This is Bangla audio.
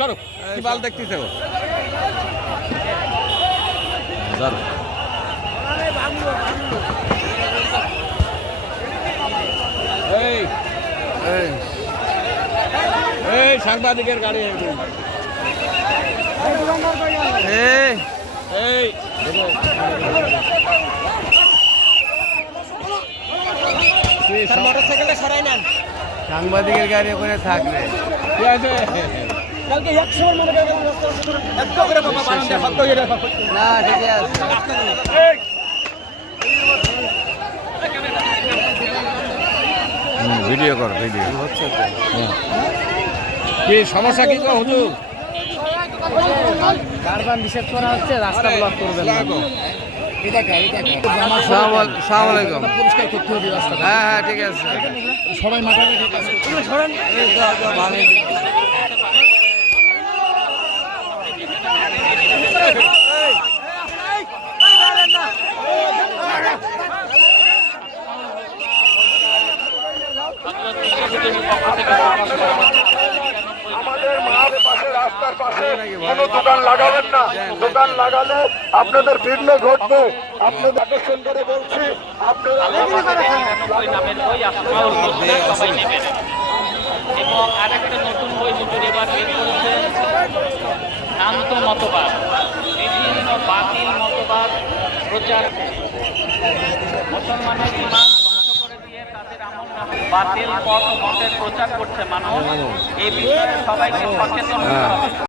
সরো কি বাল দেখতেছে ও ধর এই এই এই সাংবাদিকের গাড়ি এই এই মোটরসাইকেলটা সরাই নেন সাংবাদিকের গাড়ি ওখানে থাকবে ঠিক আছে কালকে 100 মনে করে একটু করে বাবা বারান্দা শব্দ এটা না ঠিক আছে ভিডিও কর ভিডিও হচ্ছে কি সমস্যা কি গো হুজুর কারবান নিষেধ করা হচ্ছে রাস্তা ব্লক করবেন না আসসালামু আলাইকুম পরিষ্কার করতে হবে রাস্তাটা হ্যাঁ হ্যাঁ ঠিক আছে সবাই মাথা রেখে কাজ করতে ছড়ান আমাদের মাঠ পাশে রাস্তার পাশে কোনো দোকান লাগাবেন না। দোকান লাগালে আপনাদের বিঘ্ন ঘটবে। আপনাদের আকর্ষণ করে বলছি আপনারা এবং আরেকটা নতুন বই হুজুর এবার বের করেছে শান্ত মতবাদ বিভিন্ন বাতিল মতবাদ প্রচার মুসলমানের ইমান ধ্বংস করে দিয়ে তাদের আমল বাতিল পথ মতের প্রচার করছে মানুষ এই বিষয়ে সবাইকে সচেতন হতে হবে।